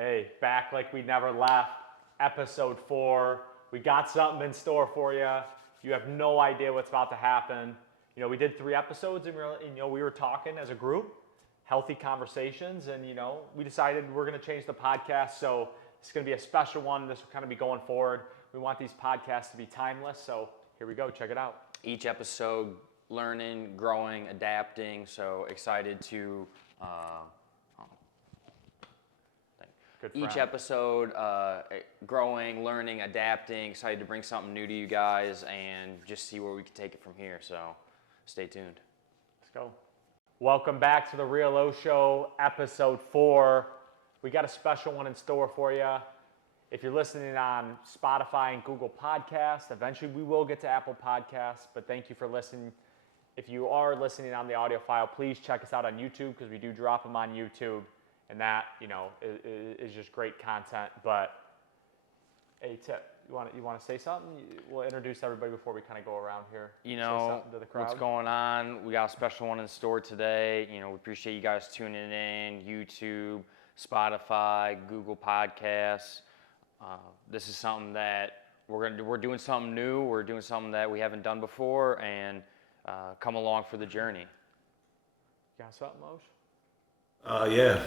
Hey, back like we never left. Episode 4. We got something in store for you. You have no idea what's about to happen. You know, we did 3 episodes and we were talking as a group, healthy conversations, and we decided we're going to change the podcast. So it's going to be a special one. This will kind of be going forward. We want these podcasts to be timeless. So here we go. Check it out. Each episode, learning, growing, adapting. So excited to. Each episode, growing, learning, adapting, excited to bring something new to you guys and just see where we can take it from here. So stay tuned. Let's go. Welcome back to the Real O Show, episode 4. We got a special one in store for you. If you're listening on Spotify and Google Podcasts, eventually we will get to Apple Podcasts, but thank you for listening. If you are listening on the audio file, please check us out on YouTube because we do drop them on YouTube. And that, is just great content. But, hey, Tip, you want to say something? We'll introduce everybody before we kind of go around here. Say something to the crowd. What's going on? We got a special one in store today. We appreciate you guys tuning in. YouTube, Spotify, Google Podcasts. This is something that we're doing something new. We're doing something that we haven't done before, and come along for the journey. You got something, Moshe?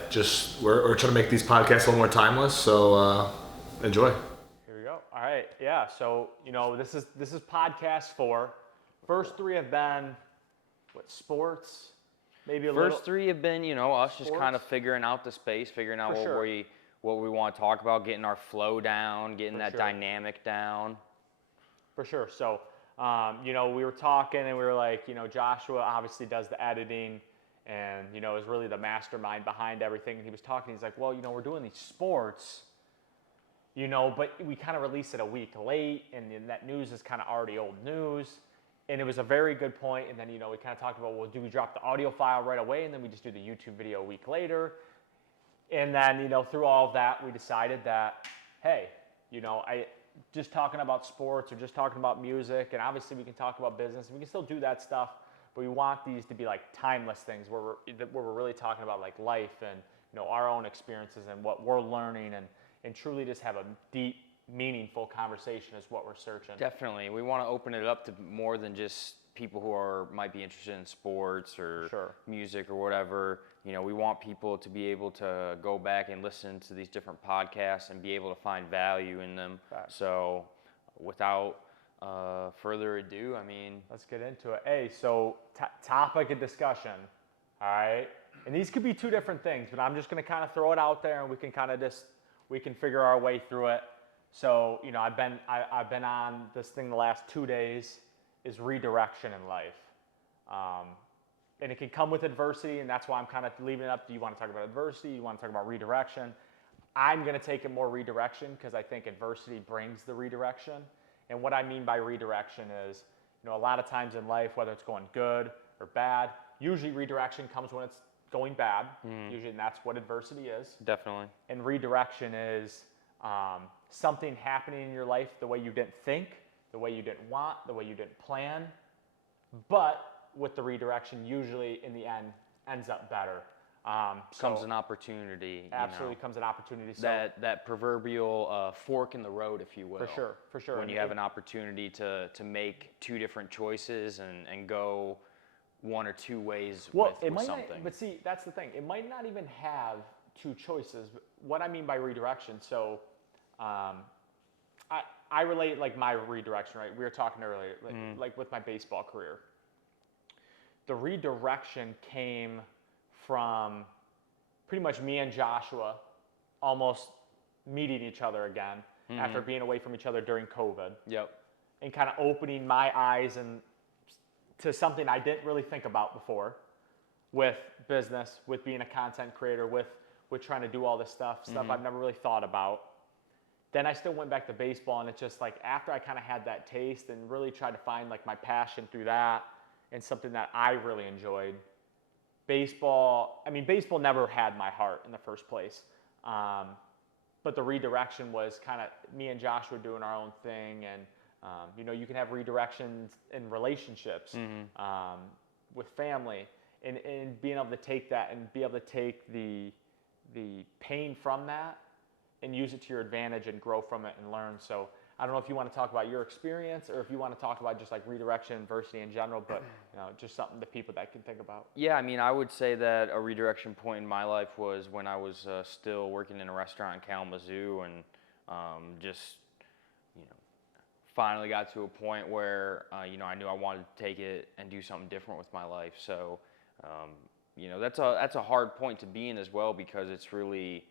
Just we're trying to make these podcasts a little more timeless, so enjoy. Here we go. All right, yeah. So this is podcast 4. First 3 have been sports, maybe a little. First 3 have been us just kind of figuring out the space, figuring out what we want to talk about, getting our flow down, getting that dynamic down. For sure. So we were talking and we were like, Joshua obviously does the editing. And, is really the mastermind behind everything. And he was talking, he's like, well, we're doing these sports, but we kind of release it a week late, and that news is kind of already old news. And it was a very good point. And then, we kind of talked about, well, do we drop the audio file right away, and then we just do the YouTube video a week later? And then, through all of that, we decided that, hey, I just talking about sports or just talking about music, and obviously we can talk about business, and we can still do that stuff. But we want these to be like timeless things where we're really talking about like life and our own experiences and what we're learning and truly just have a deep, meaningful conversation is what we're searching. Definitely. We want to open it up to more than just people who might be interested in sports or music or whatever. We want people to be able to go back and listen to these different podcasts and be able to find value in them. Right. So without further ado, let's get into it. Hey, so topic of discussion, all right? And these could be 2 different things, but I'm just going to kind of throw it out there, and we can kind of we can figure our way through it. So, I've been on this thing the last 2 days is redirection in life, and it can come with adversity, and that's why I'm kind of leaving it up. Do you want to talk about adversity? You want to talk about redirection? I'm going to take it more redirection because I think adversity brings the redirection. And what I mean by redirection is, a lot of times in life, whether it's going good or bad, usually redirection comes when it's going bad. Usually, and that's what adversity is. Definitely. And redirection is something happening in your life the way you didn't think, the way you didn't want, the way you didn't plan. But with the redirection, usually in the end, ends up better. Comes an opportunity. Absolutely comes an opportunity. So that proverbial fork in the road, if you will. For sure. When you have an opportunity to make 2 different choices and go 1 or 2 ways with something. But see, that's the thing. It might not even have 2 choices. But what I mean by redirection, so I relate like my redirection, right? We were talking earlier, like with my baseball career. The redirection came from pretty much me and Joshua almost meeting each other again after being away from each other during COVID. Yep. And kind of opening my eyes to something I didn't really think about before with business, with being a content creator, with trying to do all this stuff I've never really thought about. Then I still went back to baseball, and it's just like after I kind of had that taste and really tried to find like my passion through that and something that I really enjoyed. Baseball never had my heart in the first place. But the redirection was kind of me and Joshua doing our own thing. And, you can have redirections in relationships, with family, and being able to take that and be able to take the pain from that and use it to your advantage and grow from it and learn. So I don't know if you want to talk about your experience or if you want to talk about just like redirection and adversity in general, but just something that people that can think about. Yeah, I mean, I would say that a redirection point in my life was when I was still working in a restaurant in Kalamazoo, and just finally got to a point where I knew I wanted to take it and do something different with my life. So that's a hard point to be in as well, because it's really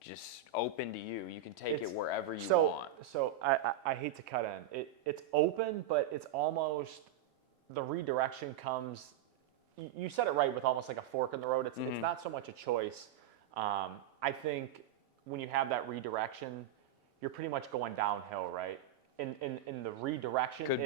just open to you. You can take it wherever you want. So I hate to cut in. It's open, but it's almost, the redirection comes, you said it right, with almost like a fork in the road. It's not so much a choice. I think when you have that redirection, you're pretty much going downhill, right? In the redirection could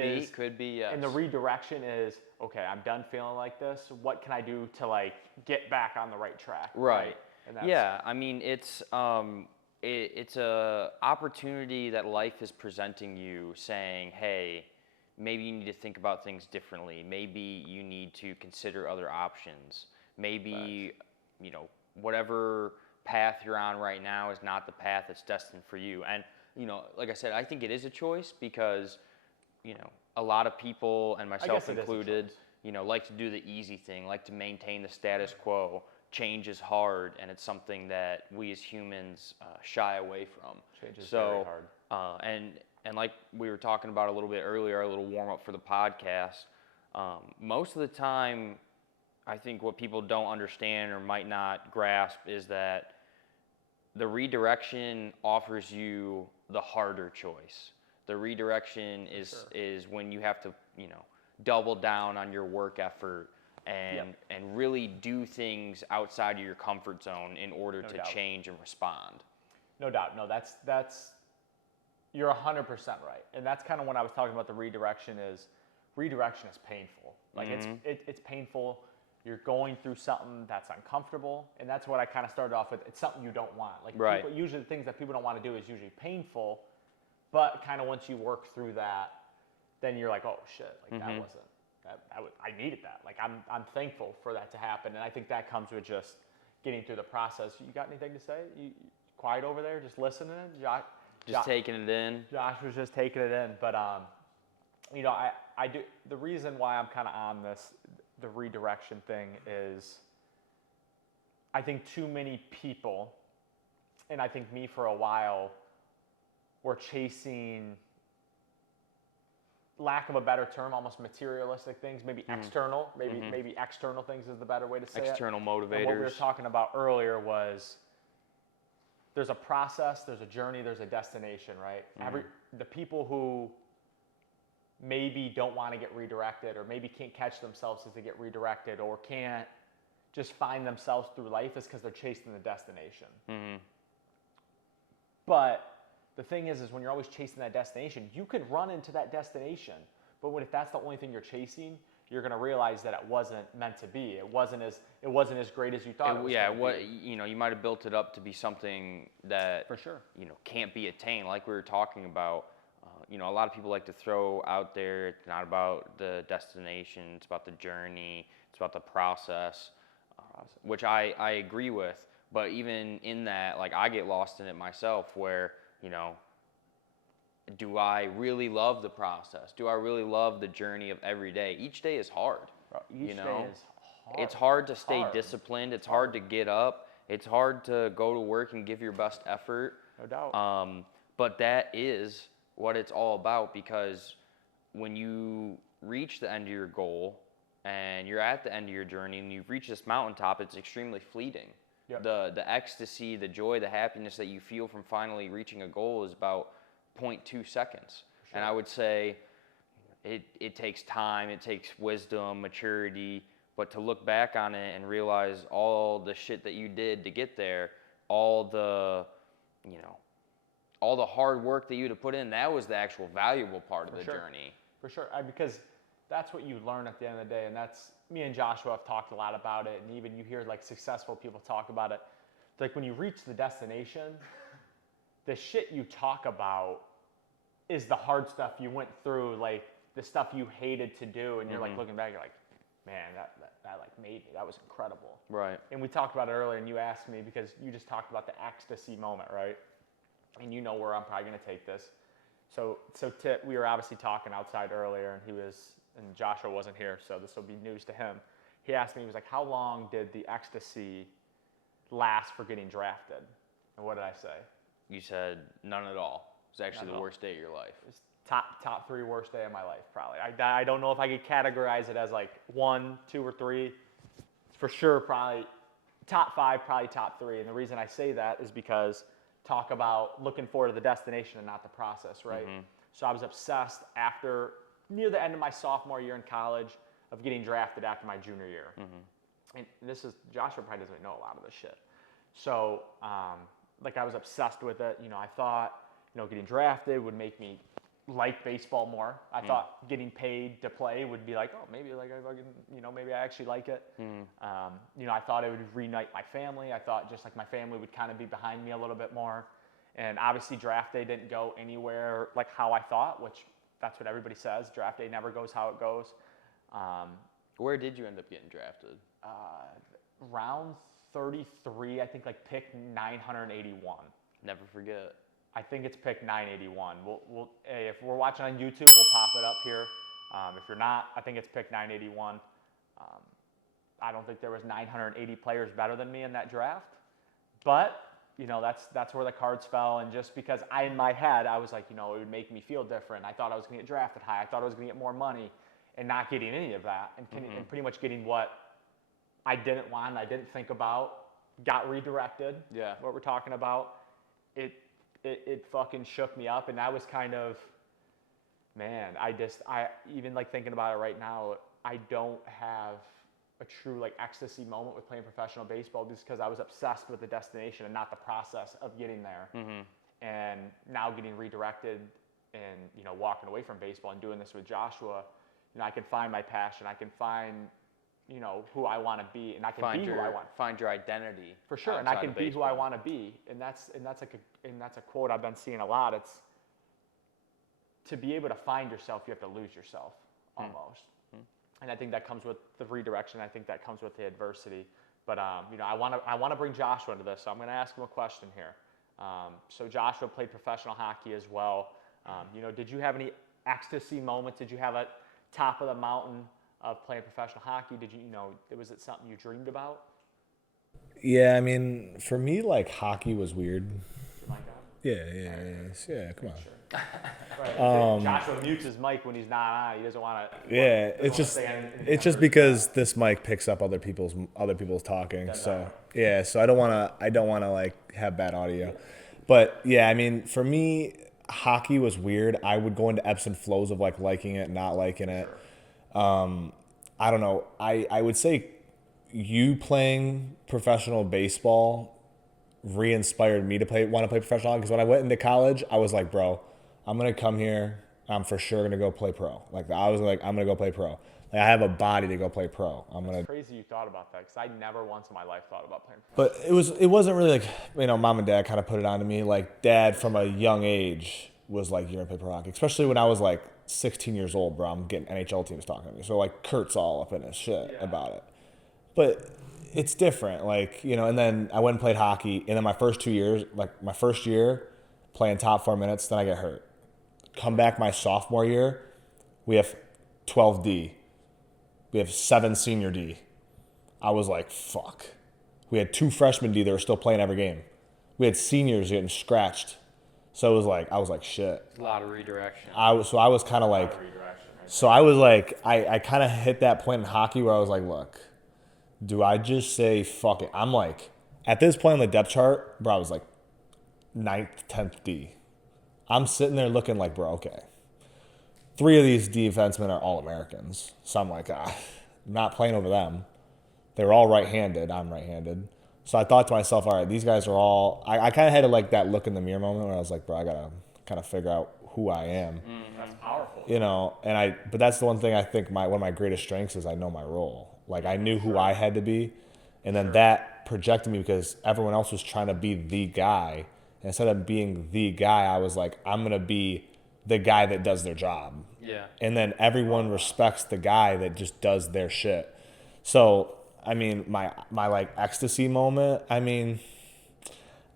be, yes. And the redirection is, okay, I'm done feeling like this. What can I do to like get back on the right track? Right. Yeah, I mean, it's a opportunity that life is presenting you, saying, hey, maybe you need to think about things differently. Maybe you need to consider other options. Maybe, whatever path you're on right now is not the path that's destined for you. And, like I said, I think it is a choice, because, a lot of people, and myself included, like to do the easy thing, like to maintain the status quo. Change is hard, and it's something that we as humans shy away from. Change is very hard. And like we were talking about a little bit earlier, a little warm up for the podcast, most of the time, I think what people don't understand or might not grasp is that the redirection offers you the harder choice. The redirection is when you have to, double down on your work effort and really do things outside of your comfort zone in order to change and respond. No doubt. No, that's you're 100% right. And that's kind of when I was talking about the redirection is painful. Like it's painful. You're going through something that's uncomfortable, and that's what I kind of started off with. It's something you don't want. Like usually the things that people don't want to do is usually painful, but kind of once you work through that, then you're like, oh shit, like that wasn't. I needed that. Like I'm thankful for that to happen, and I think that comes with just getting through the process. You got anything to say? You quiet over there, just listening? Just taking it in. Josh was just taking it in, but I do. The reason why I'm kind of on the redirection thing is, I think too many people, and I think me for a while, were chasing, lack of a better term, almost materialistic things, maybe external, maybe external things is the better way to say external motivators. And what we were talking about earlier was, there's a process, there's a journey, there's a destination, right? The people who maybe don't want to get redirected, or maybe can't catch themselves as they get redirected, or can't just find themselves through life, is because they're chasing the destination. But the thing is when you're always chasing that destination, you could run into that destination, but if that's the only thing you're chasing, you're going to realize that it wasn't meant to be. It wasn't as great as you thought it was. Yeah, you might have built it up to be something that, for sure, can't be attained. Like we were talking about, a lot of people like to throw out there, it's not about the destination, it's about the journey, it's about the process, which I agree with. But even in that, like, I get lost in it myself, where, do I really love the process? Do I really love the journey of every day? Each day is hard. Each day is hard. It's hard to stay disciplined. It's hard to get up. It's hard to go to work and give your best effort. No doubt. But that is what it's all about, because when you reach the end of your goal and you're at the end of your journey and you've reached this mountaintop, it's extremely fleeting. Yep. The ecstasy, the joy, the happiness that you feel from finally reaching a goal is about 0.2 seconds. Sure. And I would say it takes time, it takes wisdom, maturity, but to look back on it and realize all the shit that you did to get there, all the hard work that you'd have put in, that was the actual valuable part of the journey. For sure, because that's what you learn at the end of the day, and that's, me and Joshua have talked a lot about it, and even you hear like successful people talk about it. It's like when you reach the destination, the shit you talk about is the hard stuff you went through, like the stuff you hated to do, and you're like looking back, you're like, man, that like made me. That was incredible. Right. And we talked about it earlier, and you asked me because you just talked about the ecstasy moment, right? And you know where I'm probably going to take this. So we were obviously talking outside earlier, and Joshua wasn't here, so this will be news to him. He asked me, he was like, how long did the ecstasy last for getting drafted? And what did I say? You said none at all. It was actually the worst day of your life. It was top 3 worst day of my life, probably. I don't know if I could categorize it as like 1, 2, or 3. For sure, probably top 5, probably top 3. And the reason I say that is because talk about looking forward to the destination and not the process, right? Mm-hmm. So I was obsessed near the end of my sophomore year in college of getting drafted after my junior year. Mm-hmm. And Joshua probably doesn't know a lot of this shit. So, I was obsessed with it. I thought, getting drafted would make me like baseball more. I thought getting paid to play would be like, oh, maybe like I fucking, maybe I actually like it. I thought it would reunite my family. I thought just like my family would kind of be behind me a little bit more. And obviously draft day didn't go anywhere like how I thought, which that's what everybody says. Draft day never goes how it goes. Where did you end up getting drafted? Round 33, I think like pick 981. Never forget. I think it's pick 981. Hey, if we're watching on YouTube, we'll pop it up here. If you're not, I think it's pick 981. I don't think there was 980 players better than me in that draft, but that's where the cards fell. And just because in my head, I was like, it would make me feel different. I thought I was going to get drafted high. I thought I was going to get more money, and not getting any of that, and pretty much getting what I didn't want, I didn't think about, got redirected. Yeah. What we're talking about, it fucking shook me up, and that was kind of, man, I even like thinking about it right now, I don't have a true like ecstasy moment with playing professional baseball just because I was obsessed with the destination and not the process of getting there. Mm-hmm. And now getting redirected and, walking away from baseball and doing this with Joshua, I can find my passion. I can find, who I want to be, and I can be who I want. Find your identity. For sure, and I can be who I want to be, and that's a quote I've been seeing a lot. It's to be able to find yourself, you have to lose yourself almost, and I think that comes with the redirection. I think that comes with the adversity. But I want to bring Joshua into this, so I'm going to ask him a question here. So Joshua played professional hockey as well. Did you have any ecstasy moments? Did you have a top of the mountain of playing professional hockey? Did you, was it something you dreamed about? Yeah, I mean, for me, like, hockey was weird. Yeah, come on. Sure. Right. Joshua mutes his mic when he's not on. He doesn't want to. Yeah, it's just because this mic picks up other people's talking. So I don't want to like have bad audio. But yeah, I mean, for me, hockey was weird. I would go into ebbs and flows of like liking it, not liking it. I don't know. I would say you playing professional baseball re-inspired me to want to play professional hockey. Because when I went into college, I was like, bro, I'm going to come here. I'm for sure going to go play pro. Like, I was like, I'm going to go play pro. Like, I have a body to go play pro. It's crazy you thought about that, because I never once in my life thought about playing pro. But it wasn't really like, mom and dad kind of put it on to me. Like, dad from a young age was like, you're going to play pro hockey. Especially when I was like 16 years old, bro. I'm getting NHL teams talking to me. So like Kurt's all up in his shit about it. But it's different. Like, and then I went and played hockey. And then my first 2 years, like my first year playing top 4 minutes, then I get hurt. Come back my sophomore year, we have 12 D. We have 7 senior D. I was like, fuck. We had 2 freshmen D that were still playing every game. We had seniors getting scratched. So it was like, I was like, shit. A lot of redirection. I was kind of like, so I was like, I kind of hit that point in hockey where I was like, look, do I just say fuck it? I'm like, at this point on the depth chart, bro, I was like 9th, 10th D. I'm sitting there looking like, bro, okay. 3 of these defensemen are all Americans. So I'm like, I'm not playing over them. They're all right-handed. I'm right-handed. So I thought to myself, all right, these guys are all... I kind of had like that look in the mirror moment where I was like, bro, I got to kind of figure out who I am. That's powerful. But that's the one thing I think one of my greatest strengths is I know my role. Like, I knew who I had to be, and then that projected me because everyone else was trying to be the guy. And instead of being the guy, I was like, I'm going to be the guy that does their job. Yeah. And then everyone respects the guy that just does their shit. So, I mean, my like ecstasy moment, I mean,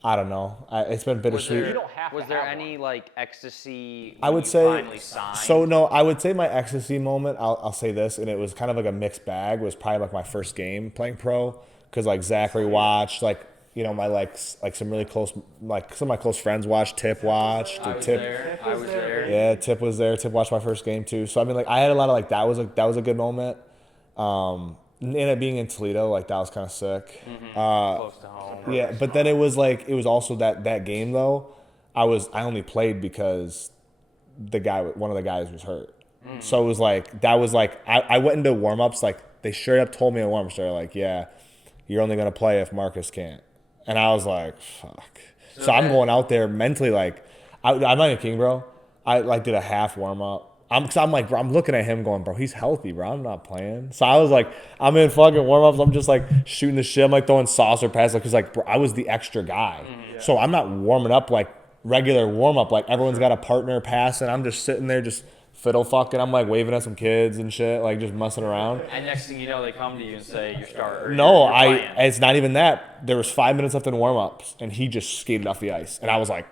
I don't know. It's been bittersweet. You don't have Was to there have any one. like ecstasy I when would you say finally signed? so. No, I would say my ecstasy moment. I'll say this, and it was kind of like a mixed bag. Was probably like my first game playing pro, because like Zachary watched, like my like some really close, like some of my close friends watched. Tip watched. I was Tip, there. I was there. yeah, Tip was there. Tip watched my first game too. So I mean, like I had a lot of like that was a good moment. And it being in Toledo, like that was kind of sick. Close to home. Yeah, but then it was also that game though. I only played because one of the guys was hurt. So it was like I went into warm-ups, like they straight up told me in warm-ups, they're like, yeah, you're only gonna play if Marcus can't. And I was like, fuck. So I'm going out there mentally like I'm not even kidding, bro. I like did a half warm-up. I'm like, bro, I'm looking at him going, bro, he's healthy, bro. I'm not playing. So I was like, I'm in fucking warm-ups. I'm just like shooting the shit. I'm like throwing saucer passes, like, cause like, bro, I was the extra guy. So I'm not warming up like regular warm-up. Like everyone's got a partner passing. I'm just sitting there just fiddle fucking. I'm like waving at some kids and shit, like just messing around. And next thing you know, they come to you and say you're starting. No, it's not even that. There was 5 minutes left in warm-ups, and he just skated off the ice. And I was like,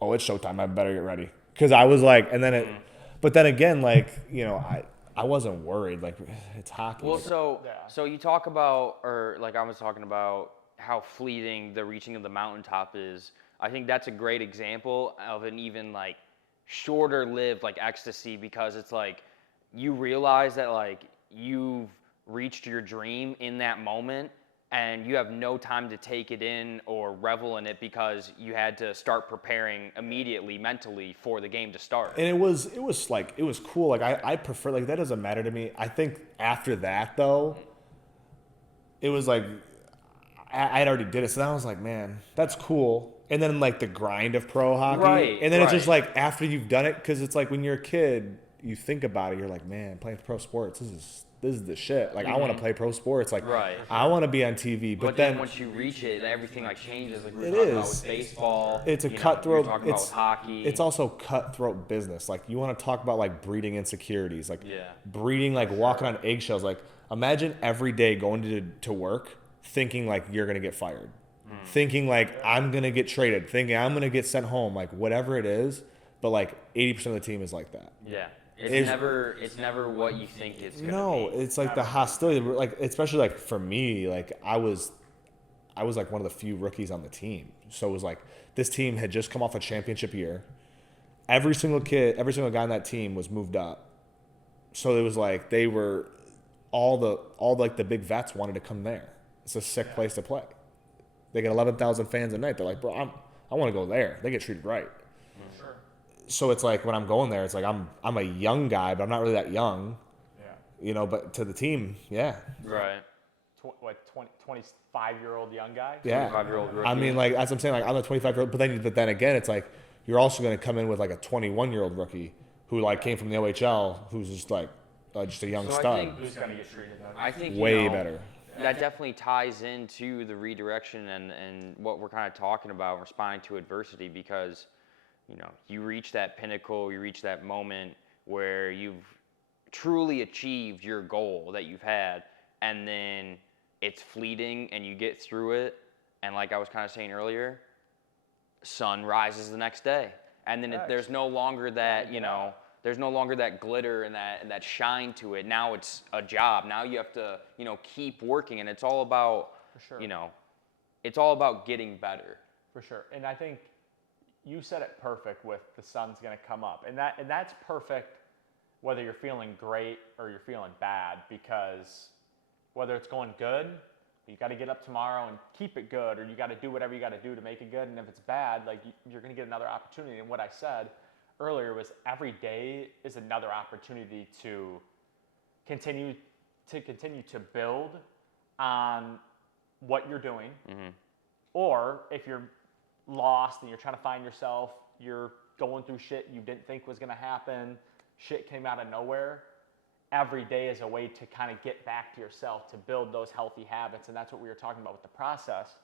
oh, it's showtime. I better get ready. Because I was like, and then it, but then again, like, I wasn't worried. Like, it's hockey. Well, so you talk about, or like I was talking about, how fleeting the reaching of the mountaintop is. I think that's a great example of an even like shorter lived like ecstasy, because it's like you realize that like you've reached your dream in that moment, and you have no time to take it in or revel in it because you had to start preparing immediately mentally for the game to start. And it was cool. Like I prefer, like, that doesn't matter to me. I think after that though, it was like I had already did it, so then I was like, man, that's cool. And then like the grind of pro hockey, Right, and then it's right. just like after you've done it, because it's like when you're a kid, you think about it, you're like, man, playing pro sports, this is the shit. Like I want to play pro sports. Like Right. I want to be on TV. But then then once you reach it, everything like changes. Like we were It talking about is. with baseball. it's a you know, cutthroat. we were talking about with hockey. It's also cutthroat business. Like you want to talk about like breeding insecurities, like Yeah. breeding, like walking on eggshells. Like imagine every day going to work thinking like you're gonna get fired, thinking like I'm gonna get traded, thinking I'm gonna get sent home, like whatever it is. But like 80% of the team is like that. Yeah. It's- It's never what you think it's gonna No, be. it's like the hostility. Like especially like for me, like I was like one of the few rookies on the team. So it was like this team had just come off a championship year. Every single guy on that team was moved up. So it was like they were all the big vets wanted to come there. It's a sick place to play. They get 11,000 fans a night. They're like, bro, I want to go there. They get treated right. Sure. So it's like when I'm going there, it's like I'm a young guy, but I'm not really that young. Yeah. But to the team, yeah. Right. 25-year-old young guy? Yeah. 25-year-old rookie. I mean, like, as I'm saying, like, I'm a 25-year-old, but then again, it's like, you're also going to come in with, like, a 21-year-old rookie who, like, came from the OHL, who's just, like, just a young So I stud. think- Who's going to get treated better? I think Way better. That definitely ties into the redirection and what we're kind of talking about, responding to adversity, because you reach that pinnacle, you reach that moment where you've truly achieved your goal that you've had, and then it's fleeting and you get through it, and like I was kind of saying earlier, sun rises the next day, and then there's no longer that there's no longer that glitter and that shine to it. Now it's a job. Now you have to keep working, and it's all about For sure. It's all about getting better. For sure. And I think you said it perfect with the sun's going to come up. And that's perfect whether you're feeling great or you're feeling bad, because whether it's going good, you got to get up tomorrow and keep it good, or you got to do whatever you got to do to make it good. And if it's bad, like you're going to get another opportunity. And what I said earlier was every day is another opportunity to continue to build on what you're doing. Mm-hmm. Or if you're lost and you're trying to find yourself, you're going through shit you didn't think was going to happen, shit came out of nowhere, every day is a way to kind of get back to yourself, to build those healthy habits. And that's what we were talking about with the process.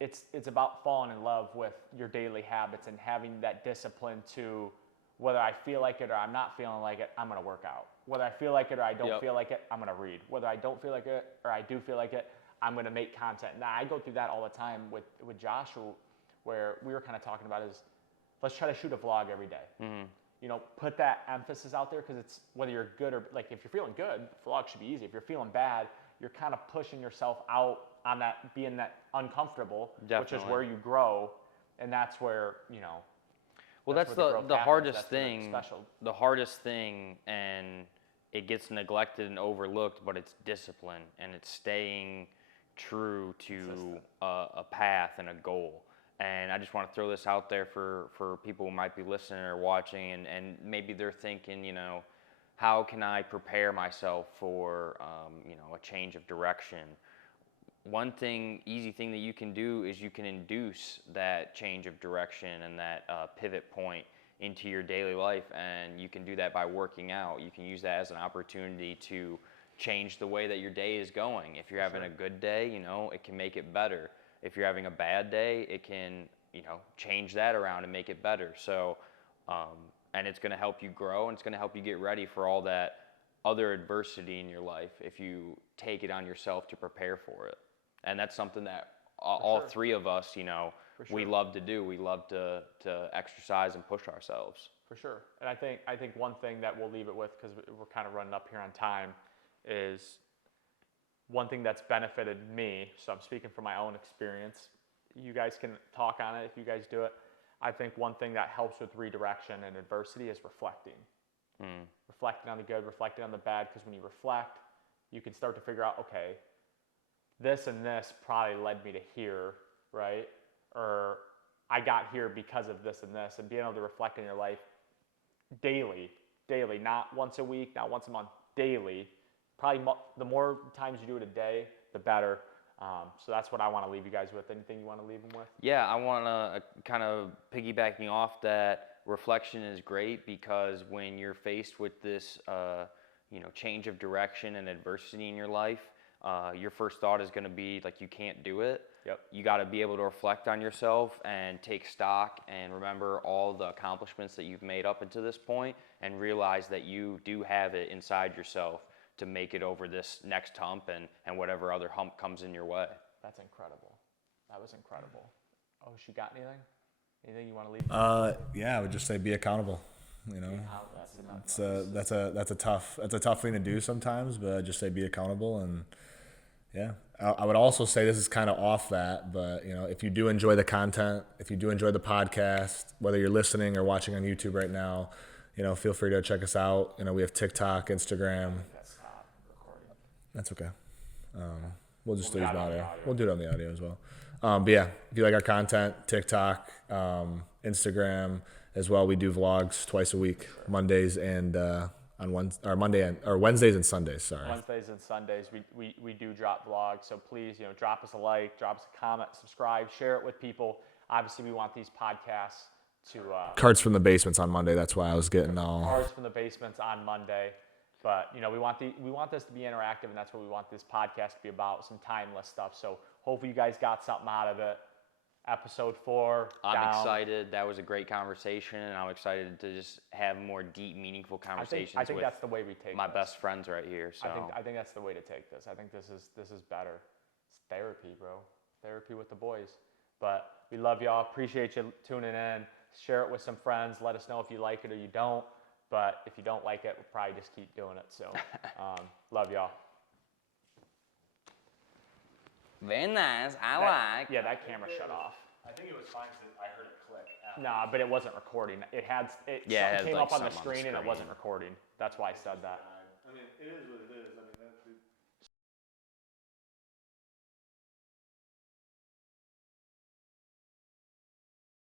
It's about falling in love with your daily habits and having that discipline to Whether I feel like it or I'm not feeling like it, I'm going to work out. Whether I feel like it or I don't feel like it, I'm going to read. Whether I don't feel like it or I do feel like it, I'm going to make content. Now, I go through that all the time with Joshua, where we were kind of talking about is, let's try to shoot a vlog every day. Mm-hmm. You know, put that emphasis out there, because it's whether you're good or, like, if you're feeling good, the vlog should be easy. If you're feeling bad, you're kind of pushing yourself out on that, being that uncomfortable, which is where you grow, and that's where, you know. Well, that's the hardest thing. The hardest thing, and it gets neglected and overlooked, but it's discipline, and it's staying true to a path and a goal. And I just want to throw this out there for people who might be listening or watching, and maybe they're thinking, you know, how can I prepare myself for, you know, a change of direction? One easy thing that you can do is you can induce that change of direction and that pivot point into your daily life, and you can do that by working out. You can use that as an opportunity to change the way that your day is going. If you're having a good day, you know, it can make it better. If you're having a bad day, it can, you know, change that around and make it better. So, and it's going to help you grow, and it's going to help you get ready for all that other adversity in your life if you take it on yourself to prepare for it. And that's something that all three of us, you know, we love to do. We love to exercise and push ourselves. For sure. And I think one thing that we'll leave it with, because we're kind of running up here on time, is one thing that's benefited me. So I'm speaking from my own experience. You guys can talk on it if you guys do it. I think one thing that helps with redirection and adversity is reflecting. Reflecting on the good, reflecting on the bad, because when you reflect, you can start to figure out, okay, this and this probably led me to here, right? Or I got here because of this and this, and being able to reflect in your life daily, not once a week, not once a month, daily. Probably the more times you do it a day, the better. So that's what I want to leave you guys with. Anything you want to leave them with? Yeah, I want to kind of piggybacking off that, reflection is great, because when you're faced with this, you know, change of direction and adversity in your life, your first thought is going to be like, you can't do it. Yep. You got to be able to reflect on yourself and take stock and remember all the accomplishments that you've made up until this point, and realize that you do have it inside yourself to make it over this next hump and whatever other hump comes in your way. That's incredible. That was incredible. Oh, she got anything? Anything you want to leave? Yeah, I would just say be accountable. You know, that's a tough thing to do sometimes, but I'd just say be accountable. And yeah, I would also say, this is kind of off that, but you know, if you do enjoy the content, if you do enjoy the podcast, whether you're listening or watching on YouTube right now, you know, feel free to check us out. You know, we have TikTok, Instagram. That's okay. We'll just do it on audio. We'll do it on the audio as well. But yeah, if you like our content, TikTok, Instagram as well. We do vlogs twice a week, Mondays and Wednesdays and Sundays. Sorry. Wednesdays and Sundays we do drop vlogs. So please, you know, drop us a like, drop us a comment, subscribe, share it with people. Obviously, we want these podcasts to Cards from the Basements on Monday. That's why I was getting all Cards from the Basements on Monday. But you know, we want this to be interactive, and that's what we want this podcast to be about, some timeless stuff. So hopefully you guys got something out of it. Episode 4. I'm excited. That was a great conversation, and I'm excited to just have more deep, meaningful conversations. I think that's the way we take my this. best friends right here. So I think that's the way to take this. I think this is better. It's therapy, bro. Therapy with the boys. But we love y'all. Appreciate you tuning in. Share it with some friends. Let us know if you like it or you don't. But if you don't like it, we'll probably just keep doing it. So, love y'all. Very nice. I like. Yeah, that camera shut off. I think it was fine because I heard it click. Nah, but it wasn't recording. It came like up on the something screen and it wasn't recording. That's why I said that. I mean,